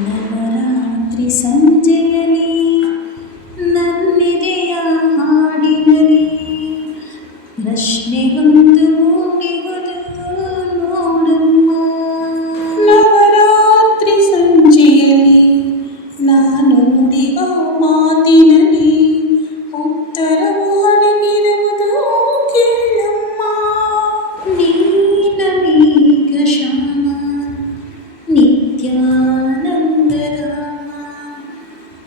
ನವರಾತ್ರಿ ಸಂಜೆಯಲ್ಲಿ ನನ್ನೆದೆಯ ಹಾಡಿನಲ್ಲಿ ಪ್ರಶ್ನೆಗೊಂದು ಮೂಡಿಹುದು ನೋಡಮ್ಮ. ನವರಾತ್ರಿ ಸಂಜೆಯಲ್ಲಿ ನಾನು ನುಡಿವ ಮಾತಿನಲ್ಲಿ ಉತ್ತರವು ಅಡಗಿರುವುದು ಕೇಳಮ್ಮ. ನೀಲಮೇಘ ಶ್ಯಾಮ ನಿತ್ಯಾನಂದಧಾಮ,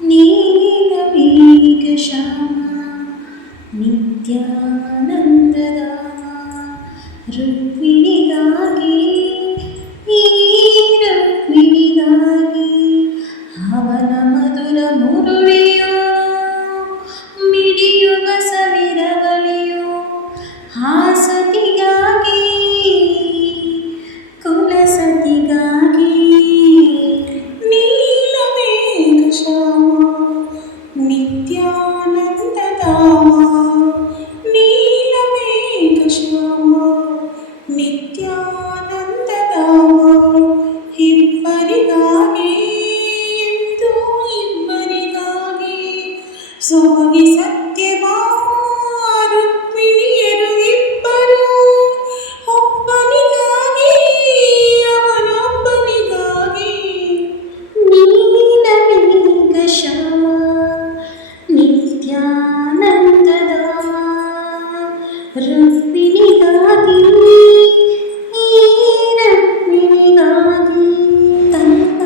ನೀಲಮೇಘ ಶ್ಯಾಮ ನಿತ್ಯಾನಂದಧಾಮ, ರುಕ್ಮಿಣಿಗಾಗಿ ಈ ರುಕ್ಮಿಣಿಗಾಗಿ ಅವನ ಮಧುರ ಮುರುಳಿಯೋ ಮಿಡಿಯುವ ಸವಿರವಳಿಯೋ ಹಾಸತಿಗಾಗಿ ಕುಲಸತಿಗಾಗಿ. ನೀಲಮೇಘ ಶ್ಯಾಮ ನಿತ್ಯಾನಂದಧಾಮ, ನೀಲಮೇಘ ಶ್ಯಾಮ ನಿತ್ಯಾನಂದಧಾಮ, ಇಬ್ಬರಿಗಾಗಿ ಎಂದು ಇಬ್ಬರಿಗಾಗಿ ಸೊಬಗಿ ಸತ್ಯಭಾಮ ರುಕ್ಮಿಣಿಯರು ಇಬ್ಬರು, ಒಬ್ಬನಿಗಾಗಿ ಅವನೊಬ್ಬನಿಗಾಗಿ. ನೀಲಮೇಘ ಶ್ಯಾಮ ನಿತ್ಯಾನಂದಧಾಮ, ರುಕ್ಮಿಣಿಗಾಗಿ ಈ ರುಕ್ಮಿಣಿಗಾಗಿ. ತನ್ನ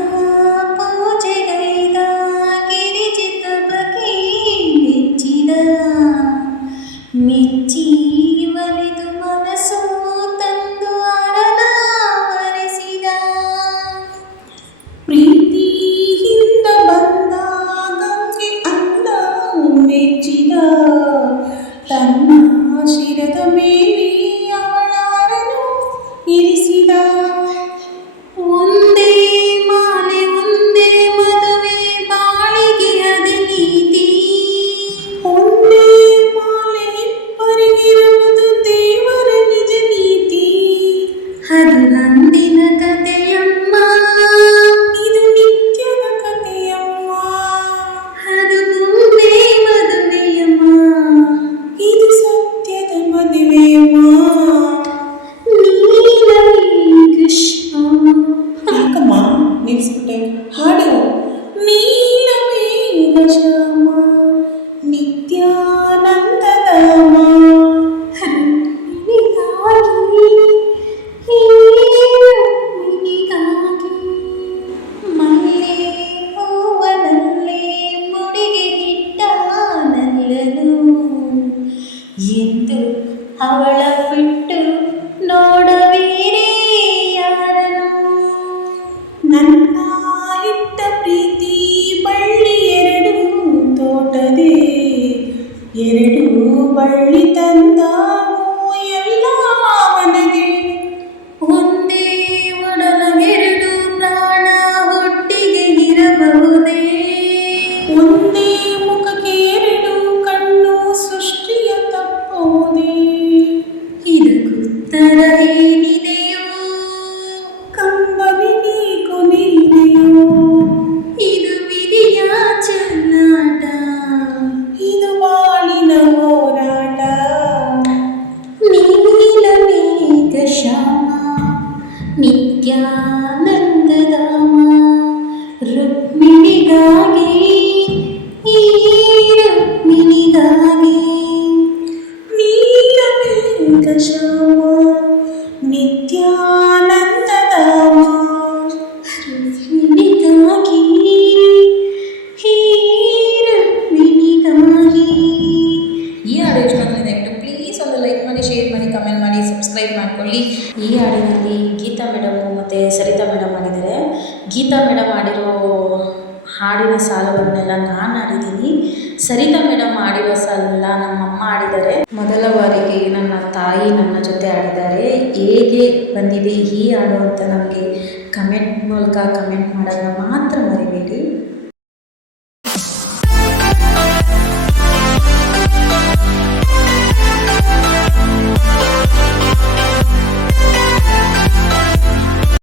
ಪೂಜೆಗೈದ ಗಿರಿಜಿತ ಬಗೆ ಮೆಚ್ಚಿದ, ಮೆಚ್ಚಿ ಒಲಿದು ಮನಸ್ಸು ತಂದು ಅರನ ವರಿಸಿದ. ಪ್ರೀತಿಯಿಂದ ಬಂದ ಗಂಗೆ ಅಂದ ಮೆಚ್ಚಿದ, ತನ್ನ ಶಿರದ ಮೇಲೆ ಅವಳಾರನು ಇರಿಸಿದ. ಒಂದೇ ಮಾಲೆ ಒಂದೇ ಮದುವೆ ಬಾಳಿಗೆ ಅದೇ ನೀತಿ, ಒಂದೇ ಮಾಲೆ ಇಬ್ಬರಿಗಿರುವುದು ದೇವರ ನಿಜ ನೀತಿ. ಅದು ಅಂದಿನ ಕಥೆಯಮ್ಮ, ಇದು ನಿತ್ಯದ ಕಥೆಯಮ್ಮ, ಅದು ಮುಂದೆ ಮದುವೆಯಮ್ಮ, ಇದು ಸತ್ಯದ ಮದುವೆಯಮ್ಮ. ನೀಲಮೇಘ ಶ್ಯಾಮ. ಯಾಕಮ್ಮ ನಿಲ್ಸ್ಬಿಟ್ಟೆ? ಹಾಡು. ನೀಲಮೇಘ ಶ್ಯಾಮ ನಿತ್ಯಾನಂದಧಾಮ, ರುಕ್ಮಿಣಿಗಾಗಿ ಈ ರುಕ್ಮಿಣಿಗಾಗಿ. ಮಲ್ಲೆ ಹೂವನಲ್ಲೇ ಮುಡಿಗೆ ಇಟ್ಟ ನಲ್ಲನು ಎಂದು ಅವಳ ಬಿಟ್ಟು ನೋಡಬೇರೆ ಯಾರನು. ನನ್ನ ಇಟ್ಟ ಪ್ರೀತಿ ಬಳ್ಳಿ ಎರಡು ತೋಟದೆ, ಎರಡು ಬಳ್ಳಿ ತಂದಾವು ಎಲ್ಲ ಮನದೆ. ಒಂದೇ ಒಡಲವೆರಡು ಪ್ರಾಣ ಒಟ್ಟಿಗೆ ಇರಬಹುದೇ, ಒಂದೇ ಮುಖಕ್ಕೆ ಎರಡು ಕಣ್ಣು ಸೃಷ್ಟಿಯ ತಪ್ಪುವುದೇ. ಇದಕ್ಕುತ್ತರ ಏನಿದೆಯೋ, ಕಂಬನಿ ನೀ ಕೊನೆಯಿದೆಯೋ, ಇದು ವಿಧಿಯ ಚೆಲ್ಲಾಟ, ಇದು ಬಾಳಿನ ಹೋರಾಟ. ನೀಲಮೇಘ ಶ್ಯಾಮ ನಿತ್ಯಾನಂದಧಾಮ, ರುಕ್ಮಿಣಿಗಾಗಿ ಈ ರುಕ್ಮಿಣಿಗಾಗಿ. ನೀಲಮೇಘ ಶ್ಯಾಮ ನಿತ್ಯಾನಂದಧಾಮ, ರುಕ್ಮಿಣಿಗಾಗಿ ಈ ರುಕ್ಮಿಣಿಗಾಗಿ. ಈ ಹಾಡು ಇಷ್ಟ ಅಂದರೆ ದಯವಿಟ್ಟು ಪ್ಲೀಸ್ ಒಂದು ಲೈಕ್ ಮಾಡಿ, ಶೇರ್ ಮಾಡಿ, ಕಮೆಂಟ್ ಮಾಡಿ, ಸಬ್ಸ್ಕ್ರೈಬ್ ಮಾಡ್ಕೊಳ್ಳಿ. ಈ ಹಾಡಿನಲ್ಲಿ ಗೀತಾ ಮೇಡಮು ಮತ್ತು ಸರಿತಾ ಮೇಡಮ್ ಮಾಡಿದ್ದಾರೆ. ಗೀತಾ ಮೇಡಮ್ ಮಾಡಿರೋ ಹಾಡಿನ ಸಾಲುಗಳನ್ನೆಲ್ಲ ನಾನು ಹಾಡಿದ್ದೀನಿ. ಸರಿತಾ ಮೇಡಮ್ ಹಾಡಿರೋ ಸಾಲನ್ನೆಲ್ಲ ನಮ್ಮಮ್ಮ ಹಾಡಿದ್ದಾರೆ. ಮೊದಲ ಬಾರಿಗೆ ನನ್ನ ತಾಯಿ ನನ್ನ ಜೊತೆ ಹಾಡಿದ್ದಾರೆ. ಹೇಗೆ ಬಂದಿದೆ ಈ ಹಾಡು ಅಂತ ನಮಗೆ ಕಮೆಂಟ್ ಮೂಲಕ ಕಮೆಂಟ್ ಮಾಡೋದನ್ನ